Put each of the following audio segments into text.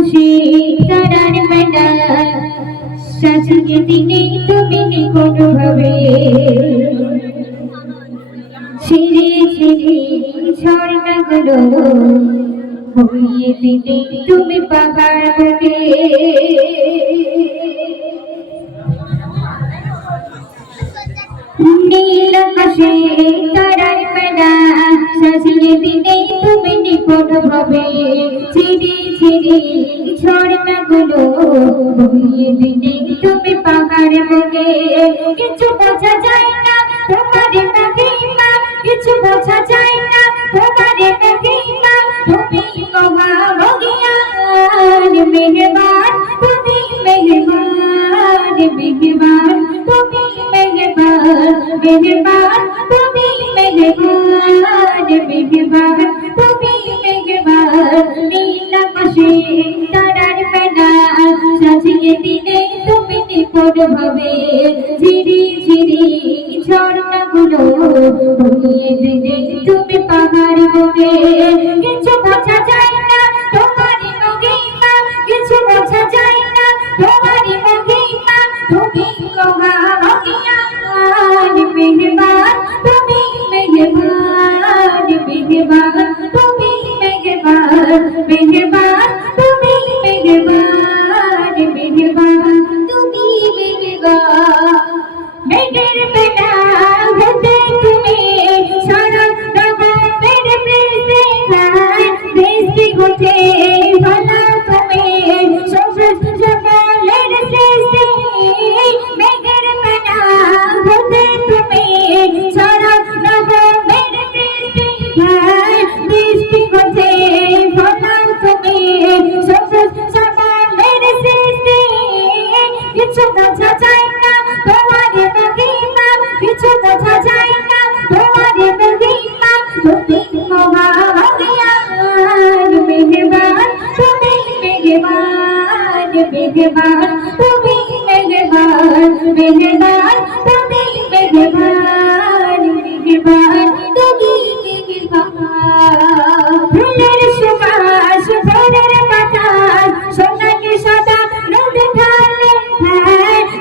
আকাশে তারার মেলা সাজিয়ে দিলে তুমি কোনোভাবে ছিঁড়ে ছিঁড়ে ঝর্ণাগুলো হইয়ে দিলে তুমি পাহাড় বুকে নীল আকাশে তারার মেলা সাজিয়ে দিলে তুমি নিপুণভাবে ছিঁড়ে ছিঁড়ে ঝর্ণাগুলো হইয়ে দিলে তুমি পাহাড় বুকে কিছু বোঝা যায় না তোমার মহিমা কিছু বোঝা যায় না তোমার মহিমা তুমি মহান মেহেরবান তুমি মেহেরবান মেহেরবান তুমি মেহেরবান মেহেরবান তুমি মেহেরবান মেহেরবান তুমি মেহেরবান নীল আকাশে তারার মেলা সাজিয়ে দিলে তুমি নিপুণভাবে ঝিরি ঝিরি ঝর্ণাগুলো হইয়ে দিলে তুমি পাহাড় বুকে কিছু বোঝা যায় না তোমার মহিমা কিছু বোঝা যায় না তোমার মহিমা তুমি মহান মেহেরবান তুমি মেহেরবান মেহেরবান তুমি মেহেরবান মেহেরবান তুমি মেহেরবান মেহেরবান তুমি মেহেরবান মেঘের বেলা হতে তুমি সারা রকমের বৃষ্টি ঘটে ভালো তুমি সবুজ জঙ্গলের সৃষ্টি মেঘের বেলা হতে তুমি সারা রকমের বৃষ্টি ঘটে ভালো তুমি সবুজ জঙ্গলের সৃষ্টি কিছু বোঝা যায় না তোমার মহিমা কিছু বোঝা যায় না তোমার মহিমা তুমি মহান মেহেরবান তুমি মেহেরবান মেহেরবান তুমি মেহেরবান মেহেরবান তুমি মেহেরবান মেহেরবান তুমি মেহেরবান ফুলের সুবাস ভোরের বাতাস সোনালি সাদা রোদ ঢালে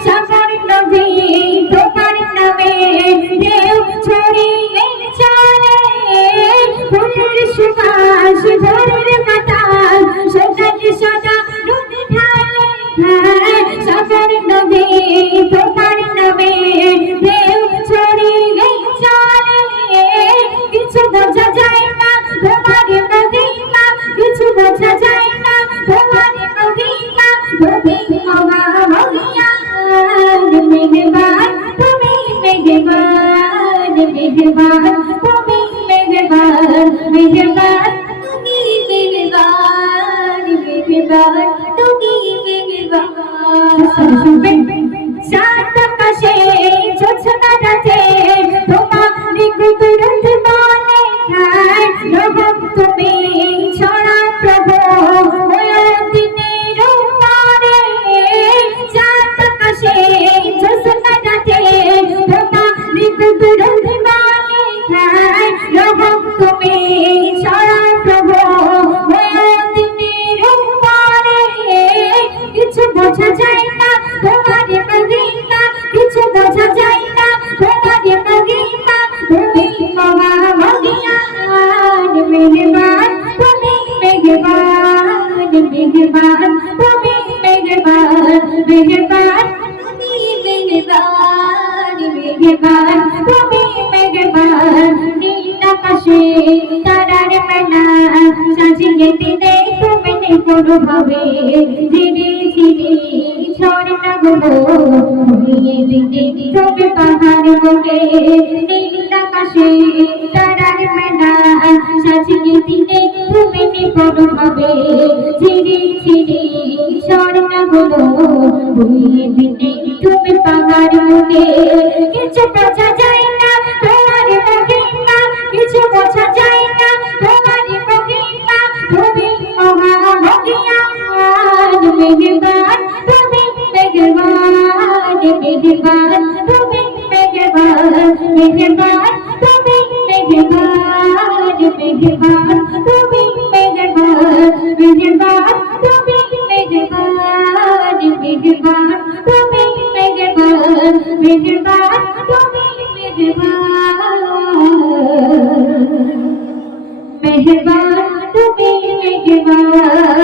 সাগর নদী তোমার নামে ঢেউ ছড়িয়ে চলে ফুলের সুবাস ভোরের বাতাস সোনালি সাদা রোদ ঢালে সাগর নদী তোমার নামে ঢেউ ছড়িয়ে চলে কিছু বোঝা যায় না তোমার মহিমা কিছু বোঝা যায় না তোমার মহিমা তুমি মহান মেহেরবান তুমি মেহেরবান মেহেরবান তুমি মেহেরবান মেহেরবান তুমি মেহেরবান মেহেরবান তুমি মেহেরবান সাত আকাশে ঝলসনা রাতে তোমার কুদরত বলে খায় রহম তুমি ছড়া প্রভু দিনের উপরে সাত আকাশে ঝলসনা রাতে তোমার কুদরত বলে খায় রহম তুমি ছড়া প্রভু দিনের উপরে কিছু বোঝা যায় না তোমার মহিমা কিছু বোঝা যায় না তোমার মহিমা তুমি মহান মেহেরবান তুমি মেহেরবান মেহেরবান তুমি মেহেরবান মেহেরবান তুমি মেহেরবান মেহেরবান তুমি মেহেরবান নীল আকাশে তারার মেলা সাজিয়ে দিলে তুমি নিপুণভাবে ধীরে ধীরে ঝর্ণাগুলো হইয়ে দিলে তুমি পাহাড় বুকে নীল আকাশে তারার মেলা সাজিয়ে দিলে তুমি নিপুণভাবে ধীরে ধীরে ঝর্ণাগুলো হইয়ে দিলে তুমি পাহাড় বুকে কিছু বোঝা যায় না তোমার মহিমা কিছু বোঝা যায় না তোমার মহিমা তুমি মহান মেহেরবান তুমি মেহেরবান মেহেরবান তুমি মেহেরবান মেহেরবান তুমি মেহেরবান মেহেরবান তুমি মেহেরবান মেহেরবান তুমি मेहरबान তুমি मेहरबान मेहरबान তুমি मेहरबान मेहरबान তুমি मेहरबान